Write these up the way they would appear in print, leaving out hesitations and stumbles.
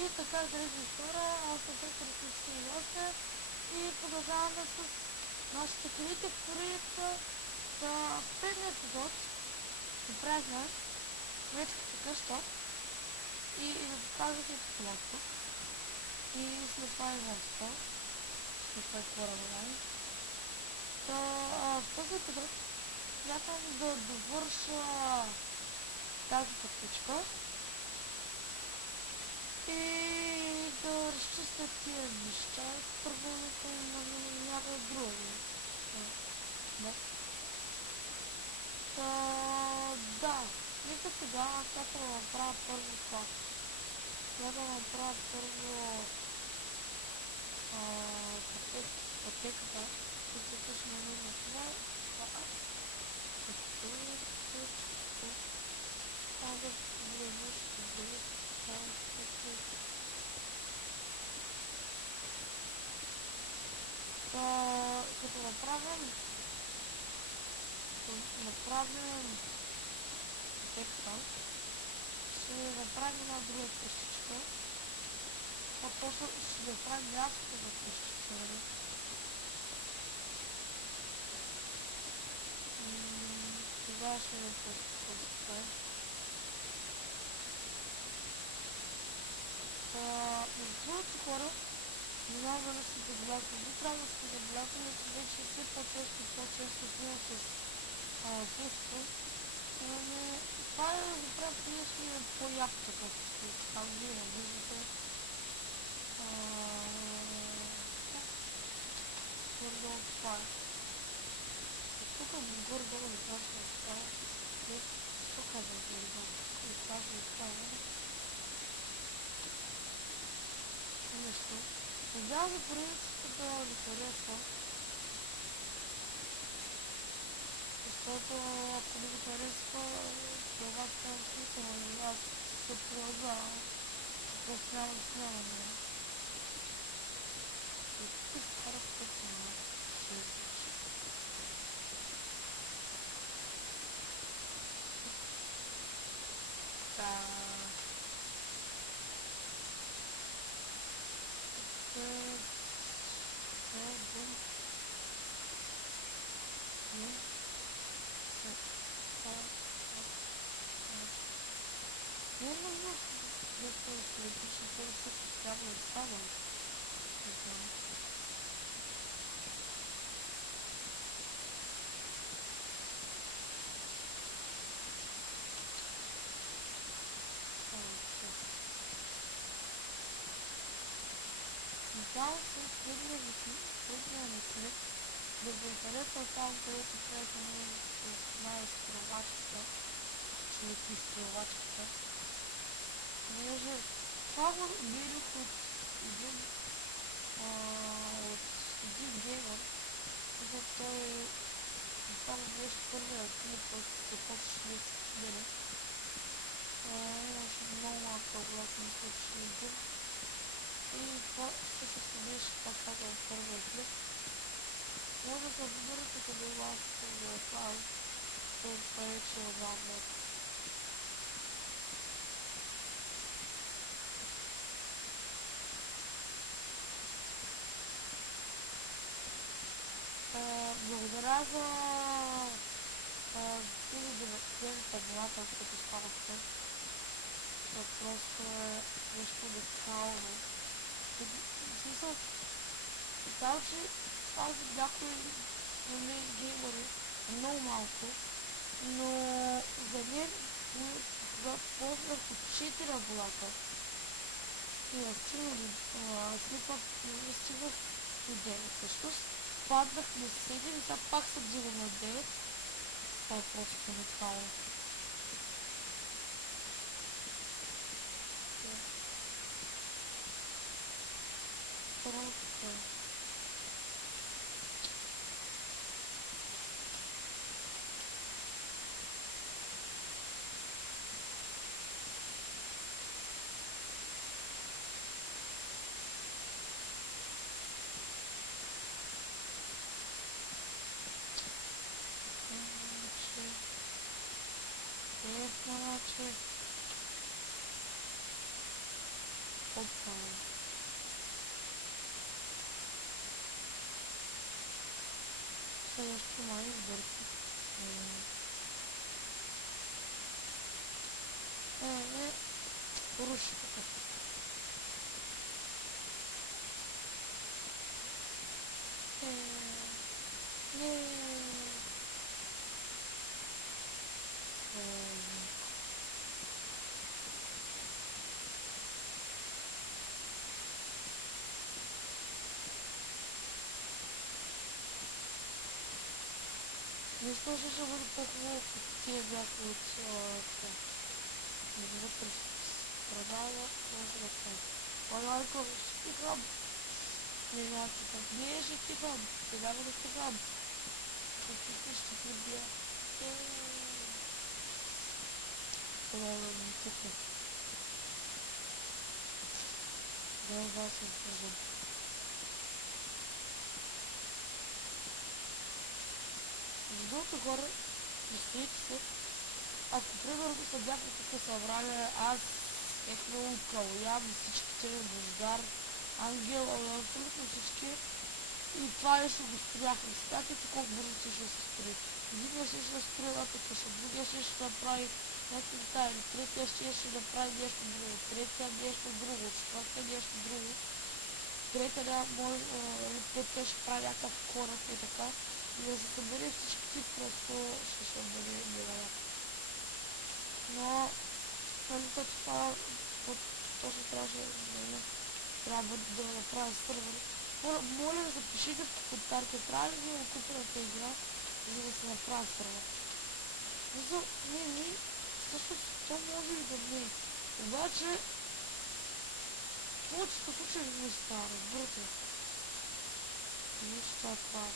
И така, драги хора, аз съм Петър и още и продължаваме с нашите Creative проекта за предния епизод. Направихме мечката къща и да доказах епизодка. И след това ивентата, след това по-рано. В този епизод смятам да довърша тази пътичка и да разчистя тия неща, първото на някакво друго. Да, нека сега смятам да направя първо това. Смятам да направя първо пътеката, като точно не на това. Като направим текста, ще направим една друга къщичка, а после ще направим място за къщичка. Това ще е по-скоро. Между другото хора, не знам дали сте забелязали, би трябвало да сте забелязали, че вече все по-често снимам с пусто. Това е направо принесли по-якото, както там вие виждате. Горе-долу това е. Тук горе-долу не знам какво става. Що казвам горе-долу? И това е. Нещо. Надявам се принципа да ви харесва. Защото ако не ви харесва, това става смисъл и аз се продължавам. Просто няма да снимаме. И тук скарах точно на 6. Надявам се следния след да ви харесва там, където правихме с най-изстрелвачката, човек-изстрелвачката. Понеже това го гледах от един геймър, защото той това беше първия клип, който се почеше да се гледа. Имаше много малко гласа, мисля, че един. И това също беше, как казвам, първия клип. Може да се виберете къде гласите за това, това вече е отдавна. Благодаря за тези табулата, които спадахте. Това просто е нещо уникално. В смисъл, представя, че аз някои геймери е много малко, но за мен, когато ползвах от 4 абулата и стигнах до 9. Всъщност паднах на 7 и сега пак се вдигам на 9. Това е просто уникално. Първо така. Опа. Следващото май избърка. Руши така. Не. Нищо ще бъде по-хубаво, като тия бяха от това. Вътре продава, може да кажа. По-малко ще стигам. Не знам, че там. Не, ще стигам. Сега да стигам. Ще прибия. Сега да ми пукне. Да, съм свързан. Защото горе на стоите, ако примерно са бяха тук събрали, аз Екно, Калоян, всичките, Бождар, Ангел, абсолютно всички. И това нещо го строяхме. Смятайте колко бързо ще се строи. Единия ще строи една къща, другия ще направи някакви детайли, третия ще направи нещо друго, третия нещо друго, четвъртия нещо друго, третия може, петия ще прави някакъв кораб и така. И да се събере всички, просто ще бъде невероятно. Но, нали, това точно трябваше да направя сървър. Моля да запишите в коментарите, трябва ли да купя на тази игра, за да се направя сървър. Не, всъщност то може и да не е. Обаче, в повечето случаи не става, разбирате. Нищо това правя.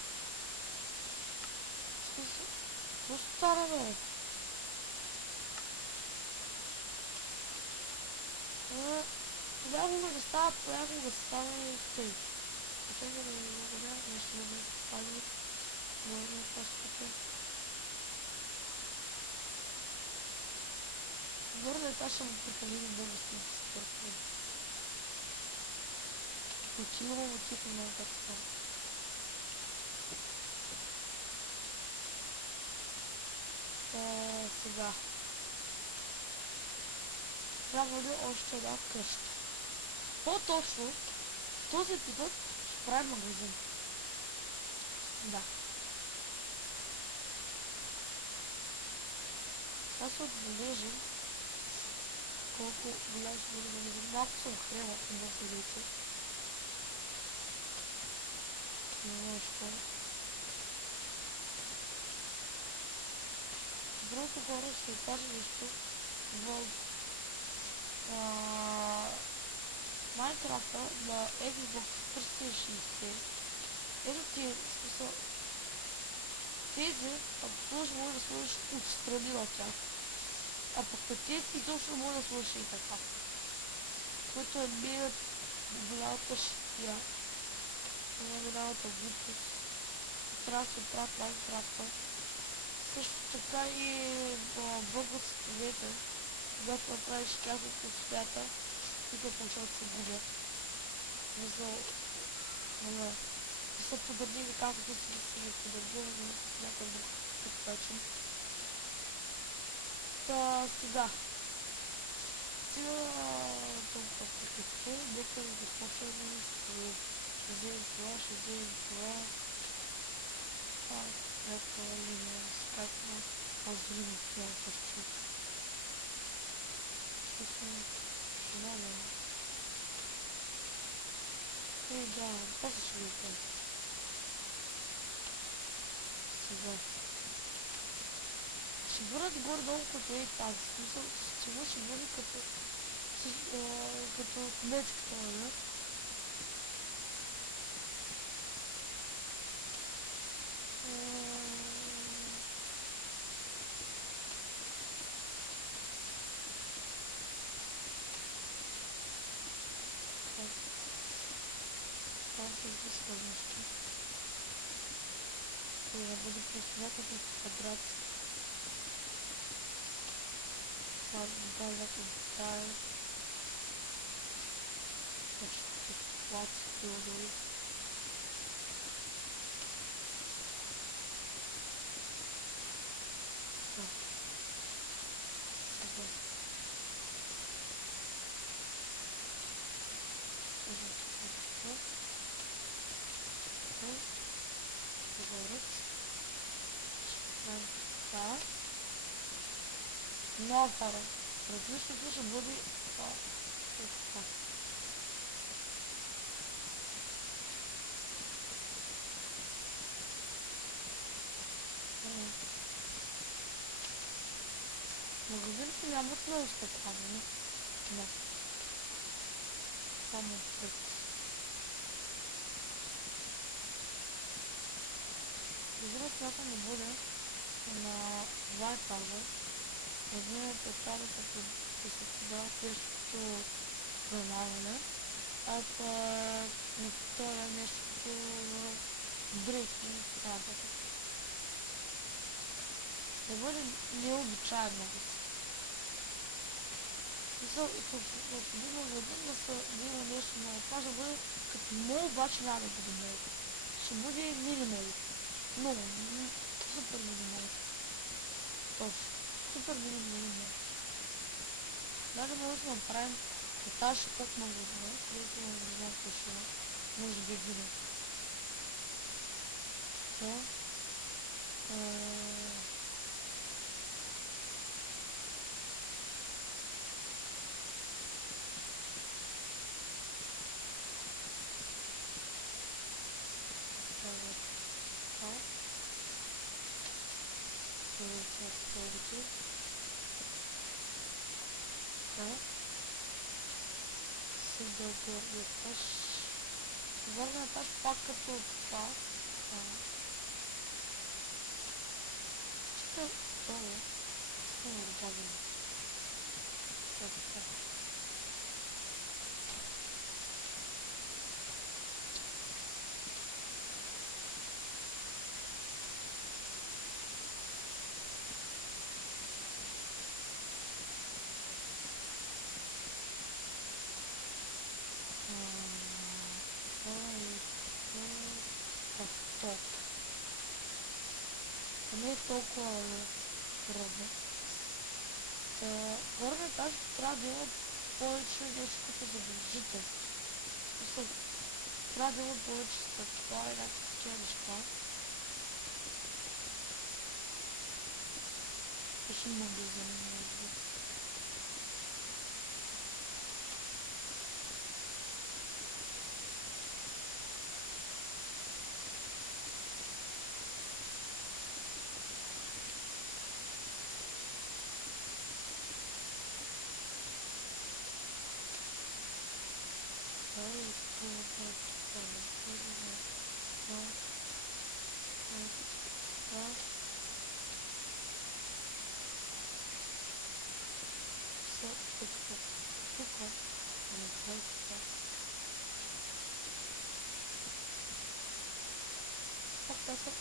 Смисъл, какво стара, бе? Понякога не става, понякога става и тъй. Сега да ви благодаря, нещо да ви пали. Благодаря на паската. Горда е, ще му прекалили български спортове. Отивам на така. Сега. Трябва ли още една къща? По-точно, този епизод ще прави магазин. Да. Сега се отбележим колко голям ще бъде магазин. Малко съм хрема на ходите. Нещо. Другото горе ще кажа нещо в Майнкрафта на Xbox 360. Ето ти смисъл. Тези, ако сложиш, може да сложиш отстрани от тях. А пък тези изобщо може да сложиш и така. Което е минат голямата щия. Голямата глупост. Трябва да се оправят Майнкрафта. Също така и българските вета, когато направиш няколко свята, които получават се губят. Мисъл, не са подърнили както си ги подърнили, но с някакъв друг начин. Сега. Сега толкова приключва. Нека да започваме ще вземем това, ще вземем това. Някаква линия, скакна. Аз дори не това пърчу. Ще съм много. Да, после ще го кажа. Сега. Ще бъдат горе-долу като е тази. Смисъл, ще бъде като кмечката, нали? Това се изисква нещо. Това да бъде просто някакъв квадрат. Това да някакъв детайл. What to do? Много хора. Различното ще бъде това. Магазините нямат много стъпване. Не. Само път. Израз смятам да бъде на 2 етажа. Единият етаж като се създава къщото премагане, а на втория нещо като дрехи и така нататък. Да бъде необичайно. Необходимо веднъж да има нещо много. Това ще бъде като мол, обаче няма да бъде мол. Ще бъде мини мол. Много, супер мини мол. Точно. Супер мини мол. Даже може да направим етаж под магазина, където не знам какво ще има. Може да видим. Да. Дълго етаж. Върна етаж пак като това. Чита долу. Много добавим. Така. Не е толкова трудно. Горния етаж трябва да има повече нещо като забележител. Трябва да има повече стъпка и някакви такива неща. Точно магазин, може би.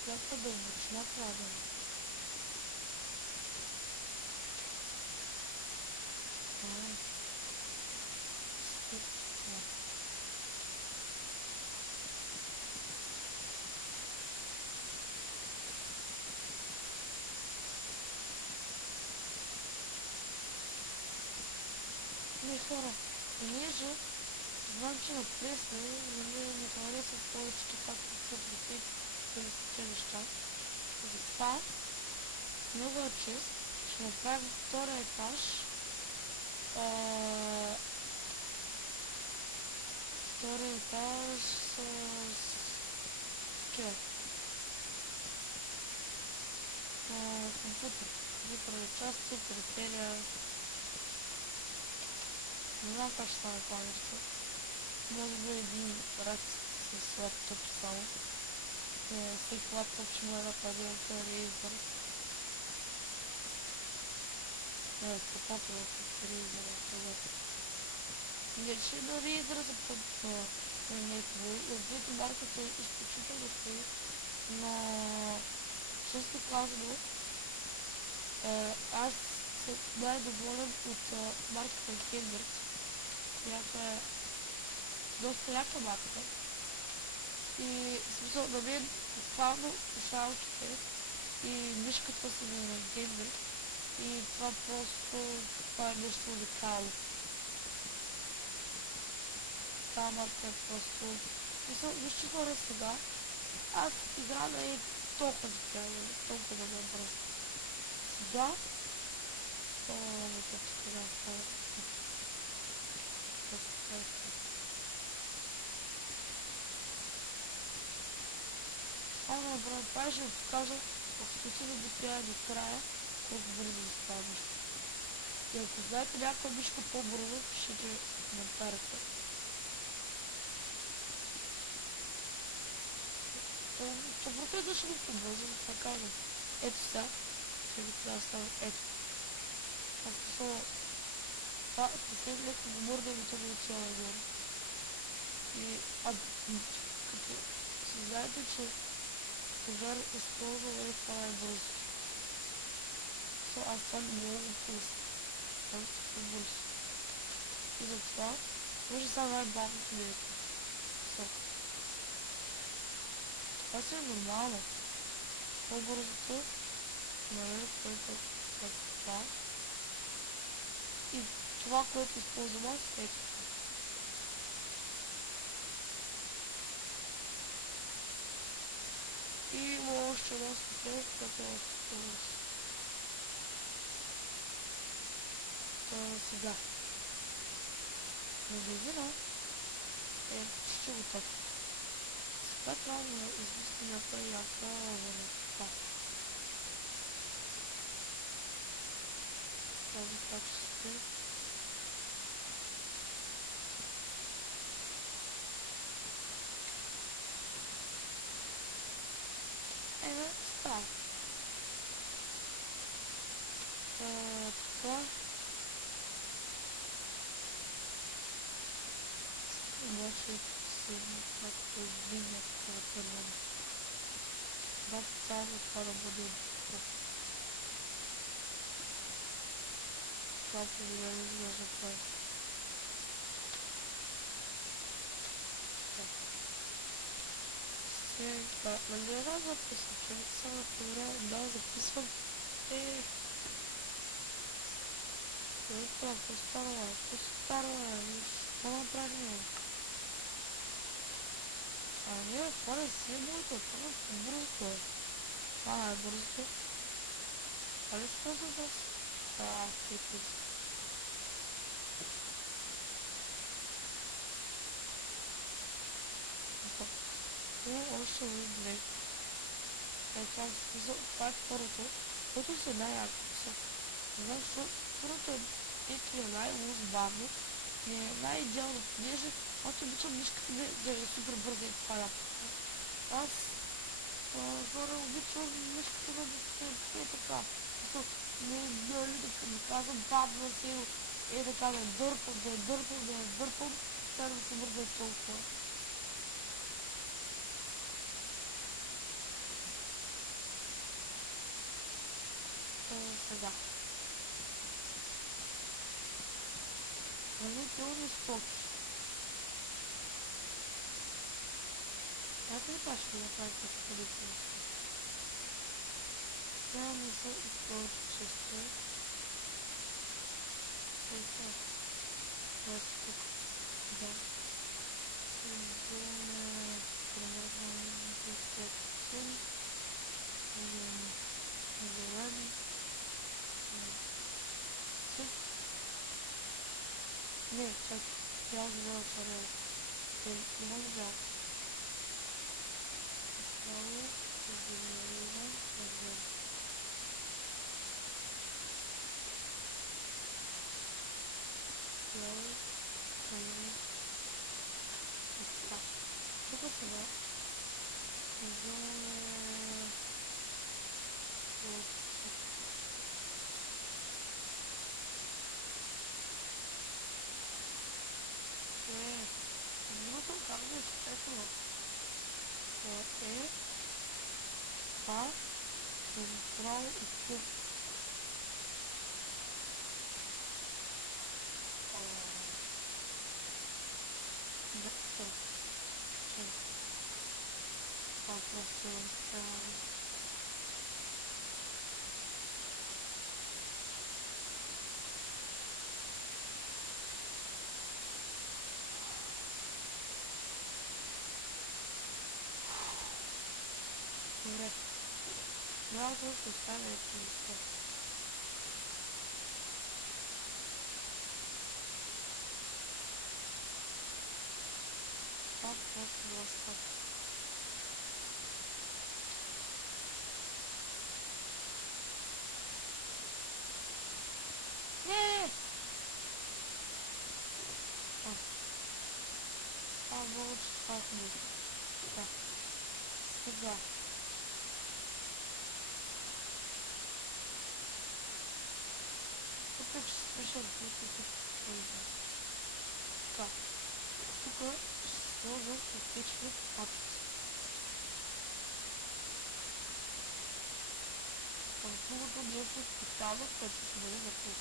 Доста дълбочина трябва да е. Не, хора, понеже знам, че на Пресна не харесват повечето както са тези неща. Затова с много чест ще направим втория етаж. Втория етаж с компютър. Компютърни части, периферия. Не знам как ще стане това нещо. Може би един ред с лаптоп само. Всеки лаптоп ще му е нападил телевизор. Покапва с телевизора. Иначе дори израза под не е хубаво. Разбирате, марката е изключително хубаво, но често казано, аз съм най-доволен от марката Геймбърт, която е доста яка мапка. И в смисъл на мен буквално слушалките и мишката са на геймер. И това е нещо уникално. Тази мапка е просто... Мисля, вижте хора сега. Аз игра не е толкова за тя, толкова да ме бръзна. Сега... Ето сега става. Ама, брат, това ще ви покажа, ако сте да достоя до края, колко бързо да стане. И ако знаете някаква мишка по-бързо, пишете в коментарите. Доброто е да ще го по-бързо, да кажем. Ето сега, ще ви трябва да става ето. Това съвсем леко го мърда и това е цяло горе. И като си знаете, че пожар използва и това е бързо. Аз това не мога да пусна. Това е супер бързо. И затова може само най-бавното нещо. Това си е нормално. По-бързото, нали, което е това. И това, което използвам аз, е това. И има още едно стъпение, което е още по-бързо. Сега. Магазина е почти готов. Сега трябва да измислим някаква яка вълната. Тази качество. Става. Така. Обаче се някакво виня такова червено. Обаче цяло това да бъде това по-големи изглежда прави. Сега, нали една записвам, че само това да записвам това по-старо е, какво направим? Не, това не си е моето, това е по-бързото е. Това най-бързото. Това ли използвам аз? Типи. Още две. Това е второто, което се най-яко. Защото първото е най-лузбавно и е най-идеално, понеже аз обичам мишката да е супер бърза и това япата. Аз хора обичам мишката да е така. Не да ми казвам бабна си, така да е дърпам, сега да се бърза толкова. Сега. Хранителни стоки. Как ли това ще направите с хранителни стоки? Трябва да се използват често. Това е тук. Да. Вземем примерно 10 зелени. Не, чак, бял зелен парел. Има ли бял? Бяло, зелен, парел. Бяло, зелен, така. Тук сега вземем другото как да изпетно. Това е направо и тук. Стой. Чай. Попросился. Добре. Сразу поставя чисто. Так вот просто. Не! А вот так будет. Так. Сюда. Тут пришел выйти. Так. Сука, сложил печку папки. По поводу местных специалов хочу себе вопрос.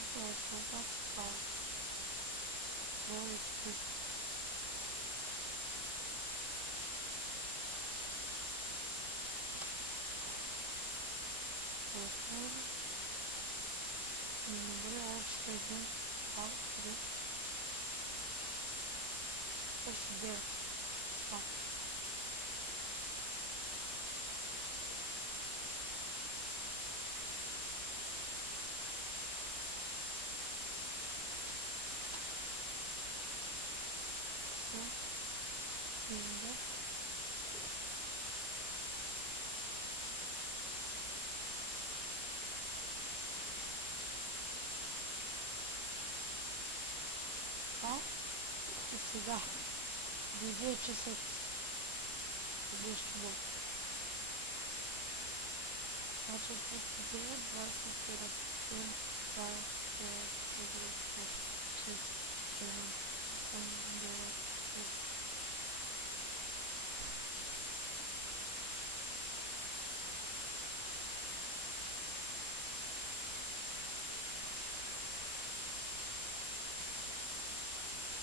Это что-то стало. Ой, ты. Buraya oluşturdum. Al, kırık. Hoşçakalın. Bak. Bu. Şimdi. Al. Сюда. 9 часов. Будешь вот. Значит, вот 9, 20, 47, 2, 5, 6, 7, 8, 9, 10.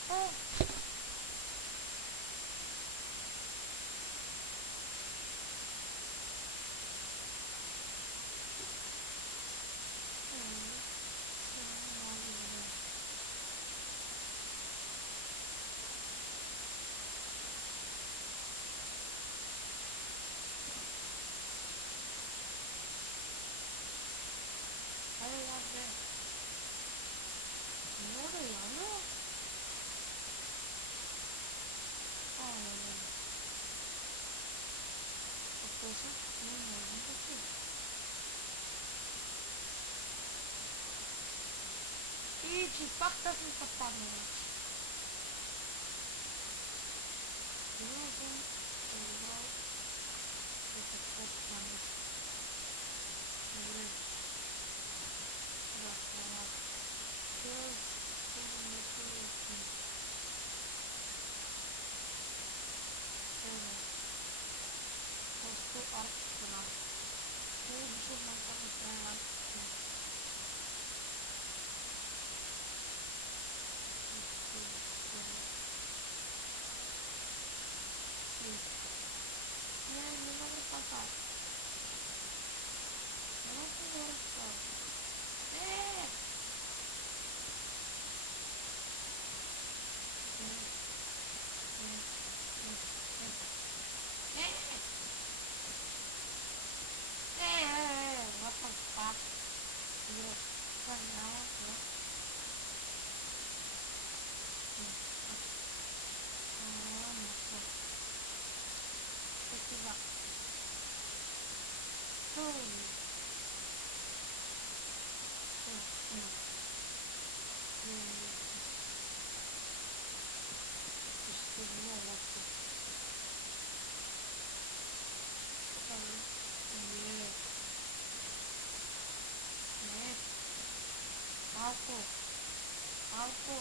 О! 뭐를 야나? 어떠서? 이 뒷박다슴 샀다는 여러분 이거 이렇게 꼭 만들었어. 우리 그렇구나. 그 소금을 뿌렸지. 그래. 벌써 알았구나. 그 무슨만 따로 잘 알았지. Не, не могу спасать. Не могу спасать. What the fuck? Yes. But now, what? Спасибо. Alto. Alto.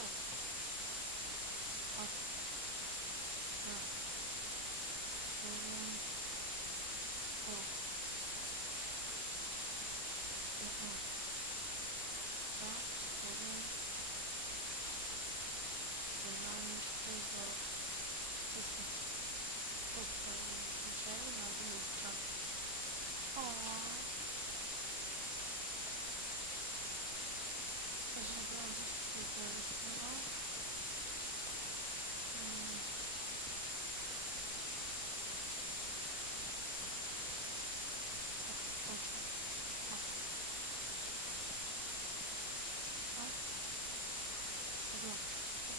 Следващия.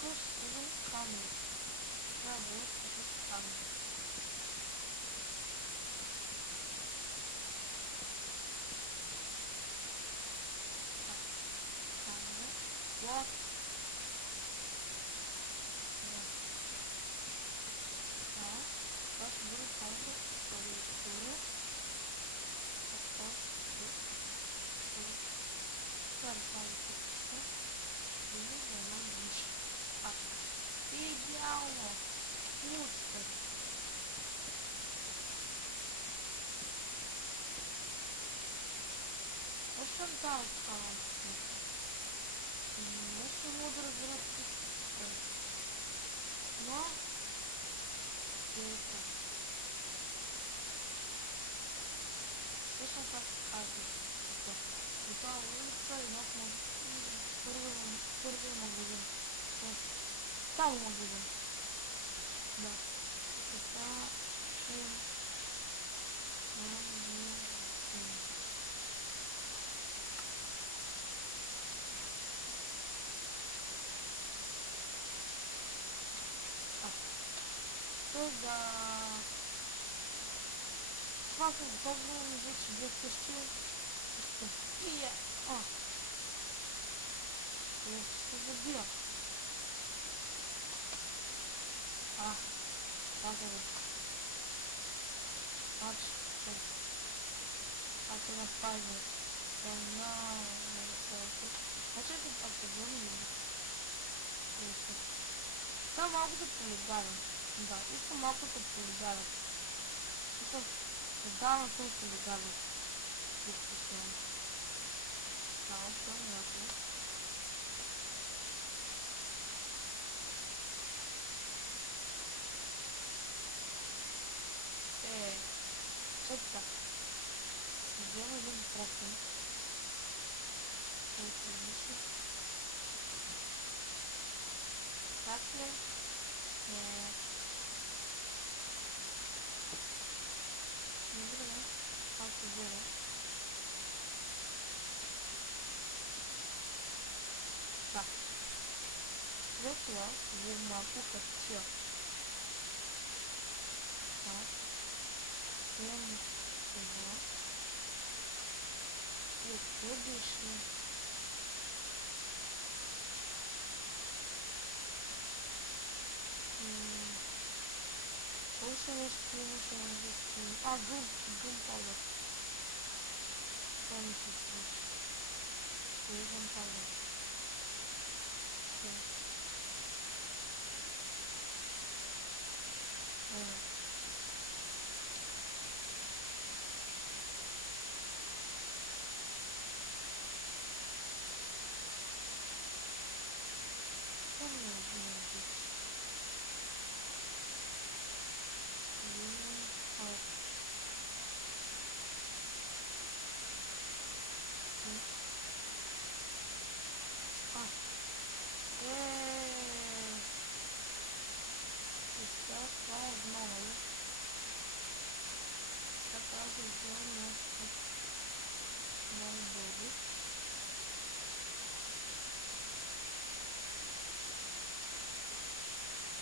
Тук ще сложим камера. Това е било с камера. Камера. Вот. Това ще бъде само клавиатура. Това само тук. Или за една миша. Идеално. Музика. Още не това е това. Още не мога да разбера всичко. Но ето. Точно това се казва. И това улица и нов първи магазин. Само магазин. Да. Така ще сега това съм готово и вече две къщи. И е. Ще забия. Така е. Значи, ако не спазва. Значи ако взема това малко да полигавам. Да, искам малко да полигавам. Искам да съм полигавам. Малко, някакво. Така. Взема един пръстен. Който мисля. Как ли? Добре. Ако взема. Так. След това взема малко хартия. Так. Взема това. И отходиш ли? Още нещо имаше на английски. Гъм пауза. Това ми се слуша. Гъм пауза. Това е много. Така се взема нещо много дълго.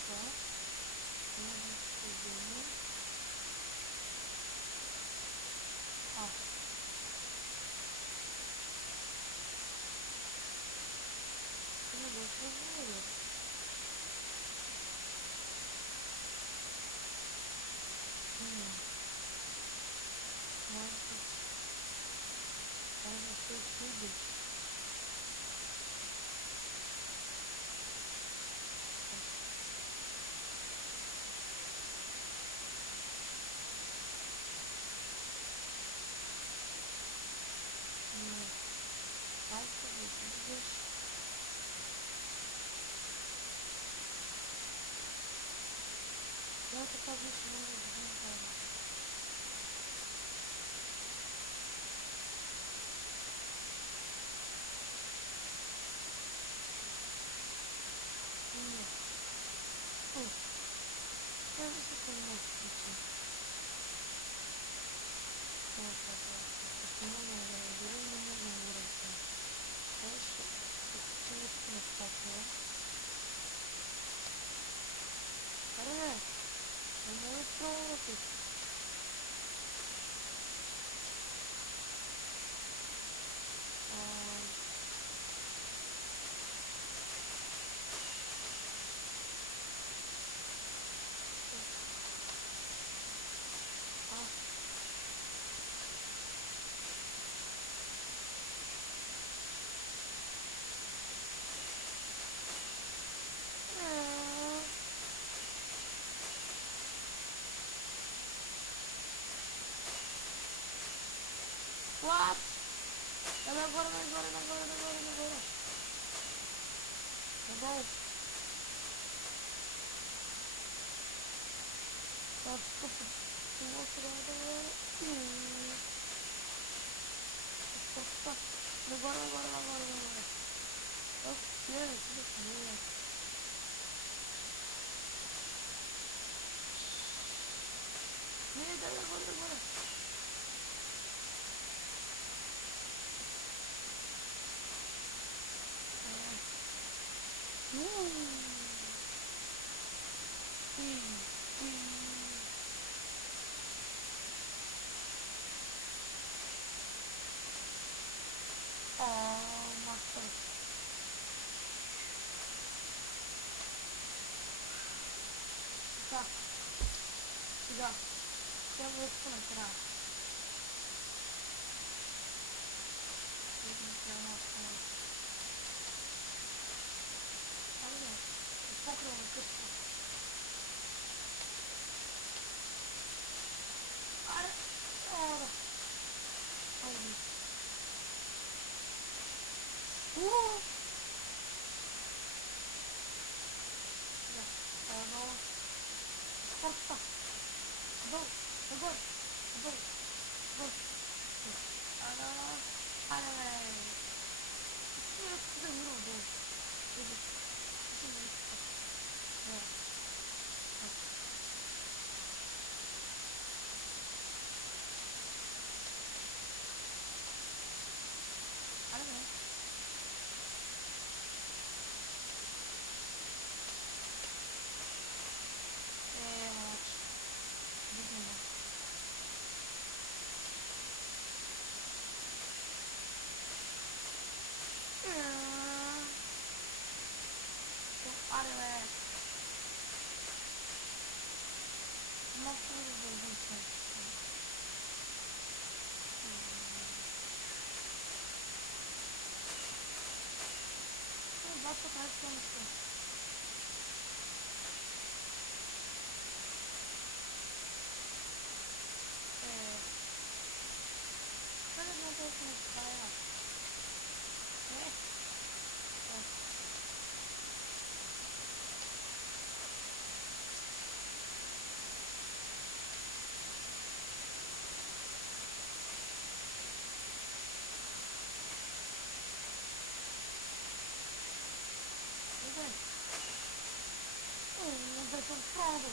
Това може да се вземе. Това да се вземе. Може да се чуди. Как се виждаш? Я така виж много добре. Почему не реагируем, не можем выразить. Дальше почему-то не статуя. Арре, не может проработать. What? Agora. Agora. Tá, desculpa. Agora. Ok, que loucura. Agora. Nossa. Tá. Já. Já vou entrar. Vou entrar na sala. Olha. Um pouco não, pessoal. Ora. Olha. Já. Agora. Força. Agora. Agora. 진짜 물어 너 여기 무슨 일 있어? 네. 아니네. 네, 누구나. 아래 엄마 소리도 괜찮아. 맛도 다 했어. 네. 그래도 했으니까요. 네. 좀 풀어도.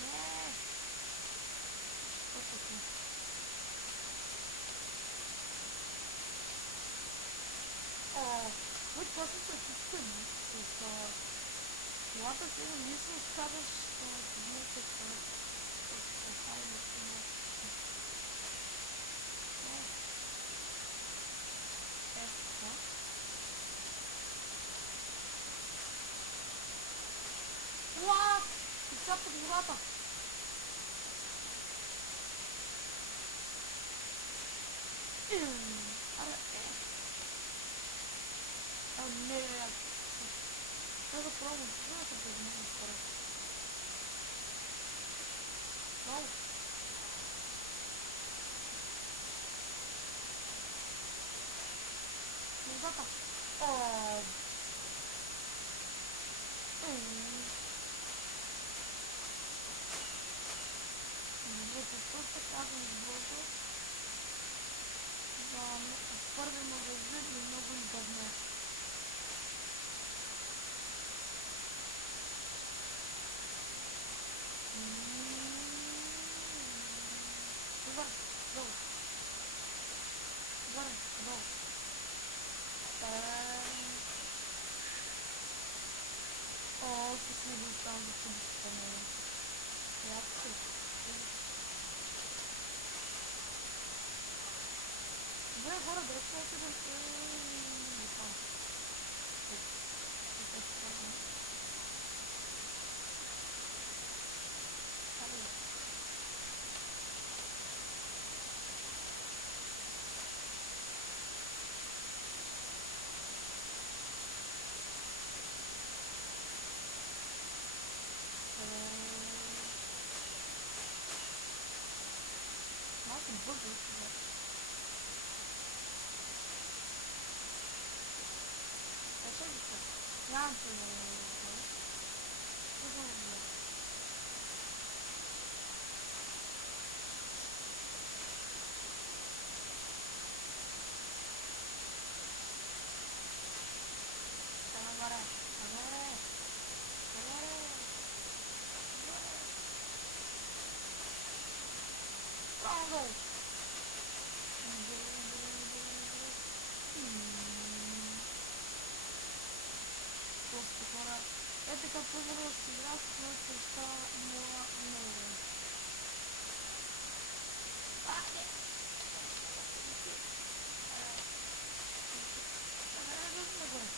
네. 어떡해. Вот послушай, ты что ладно, ты если скажешь, что значит, что правильно это. Уа! Ты подвигата. Нет. Надо пробовать. Надо поднимать скорость. Вау. Куда-то. Вот просто каждый воздух. Да, первый магазин немного интернет. горе, долу. Горе, долу. О, ти си бил само да си изпълнение. Яко. Добре, горе, дръжка да се... Там. Тук е спорно. Малко бързо сега. Ще ли се? Нямам се да гледам. Бързо да гледам. Нагоре, нагоре, нагоре, нагоре. Право долу. Просто хора. Е така, примерно си игра с моята неща моя много. Айде! Нагоре.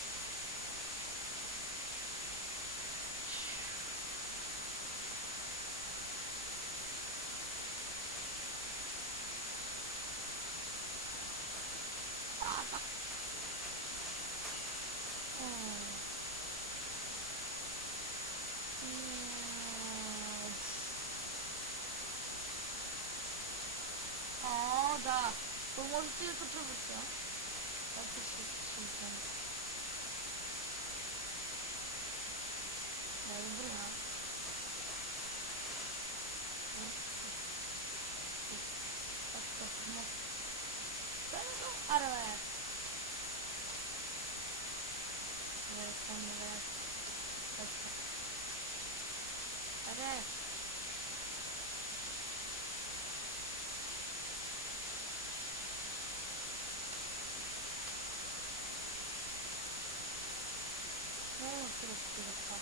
О, да. То можете да се превъртя. Това ще стане. Да, добре, а? Аре, бе! Добре, там, добре. Аре! Много се разпира там.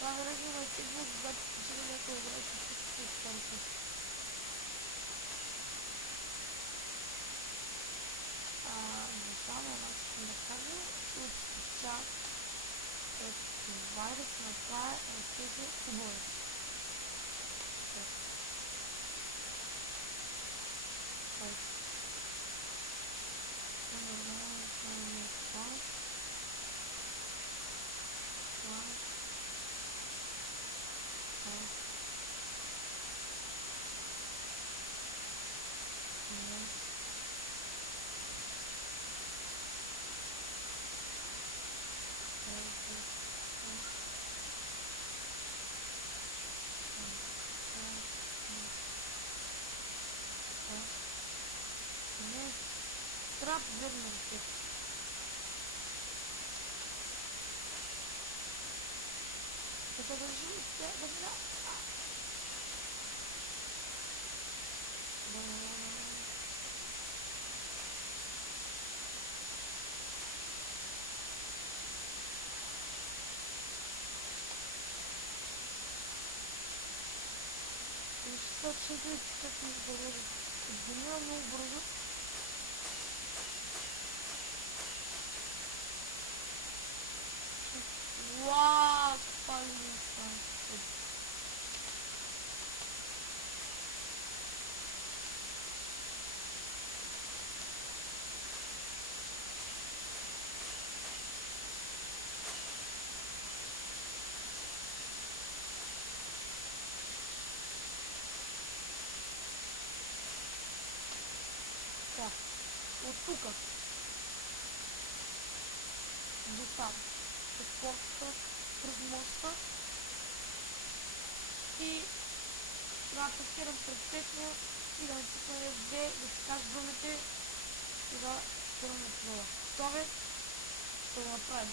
Това вероятно ме стигна, когато спечели някой играе с всички останки. Не само една секунда кажа, от час това е да се направя тези хубави. Нормално да това. Трап верно се. Като държи се, да се да. Точно и как ми заложи. Отгонила много бързо. Вау, спали ми стан. От тук до там с портата през моста и трябва да паркирам пред техния и да натисна F2, да си кажа думите и да спирам на това. Готови? Ще го направим.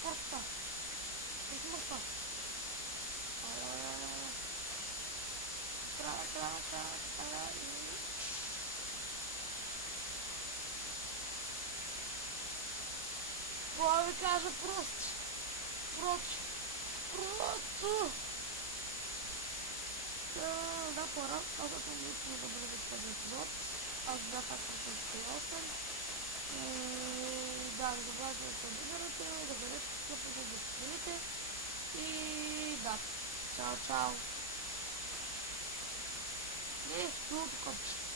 Спорта. С моста. Това ви кажа просто. Да, пора. Аз съм наистина да бъде в този епизод. Аз бях Акър 8. Да, не забравяйте да се абонирате, да харесате клипа, да споделите. И да. Чао, чао. Не, другото копче.